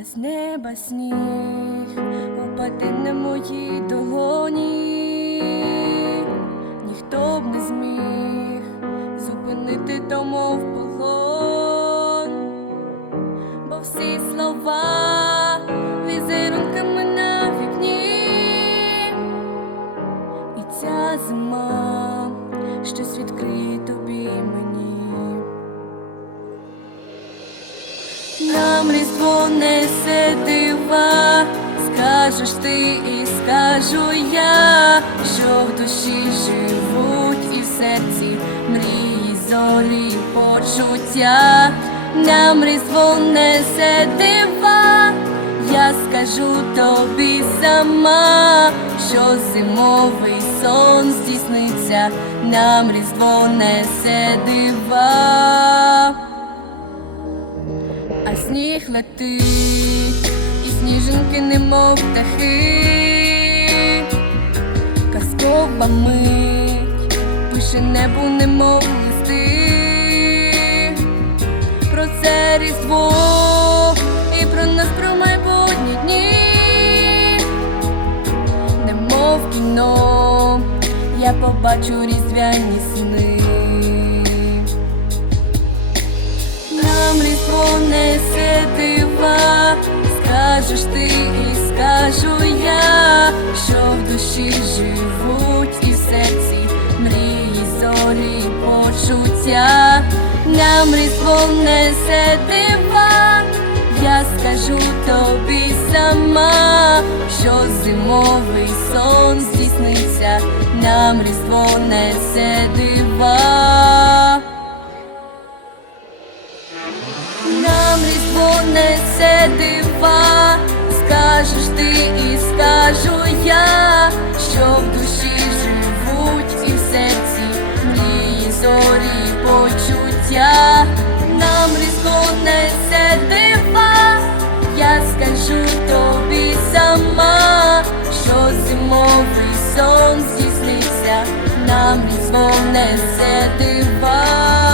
а з неба сніг упаде на мої долоні, ніхто б не зміг зупинити тому в полон, бо всі слова візерунками на вікні, і ця зима щось відкриє тобі мені. Нам різдво несе дива, скажеш ти і скажу я, що в душі живуть і в серці мрії, зорі, почуття. Нам різдво несе дива, я скажу тобі сама, що зимовий сон здійсниться, нам різдво несе дива сніг летить, і сніжинки немов птахи, казкова мить, пише небо, немов листи, про це різдво і про нас, про майбутні дні, немов кіно, я побачу різдвяні сни. Несе дива, скажеш ти і скажу я, що в душі живуть і в серці мрії, зорі, почуття. Нам різдво несе дива, я скажу тобі сама, що зимовий сон здійсниться, нам різдво несе дива. Нам різдво несе дива, скажеш ти і скажу я, що в душі живуть і в серці мрії, зорі, почуття. Нам різдво несе дива, я скажу тобі сама, що зимовий сон здійсниться, нам різдво несе дива.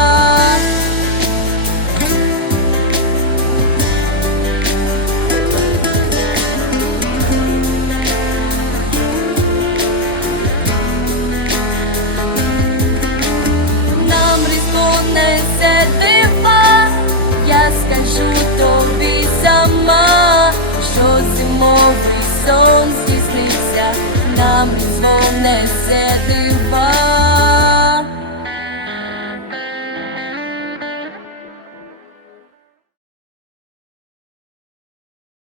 Дива, я скажу тобі сама, що зимовий сон здійсниться, нам різдво несе дива.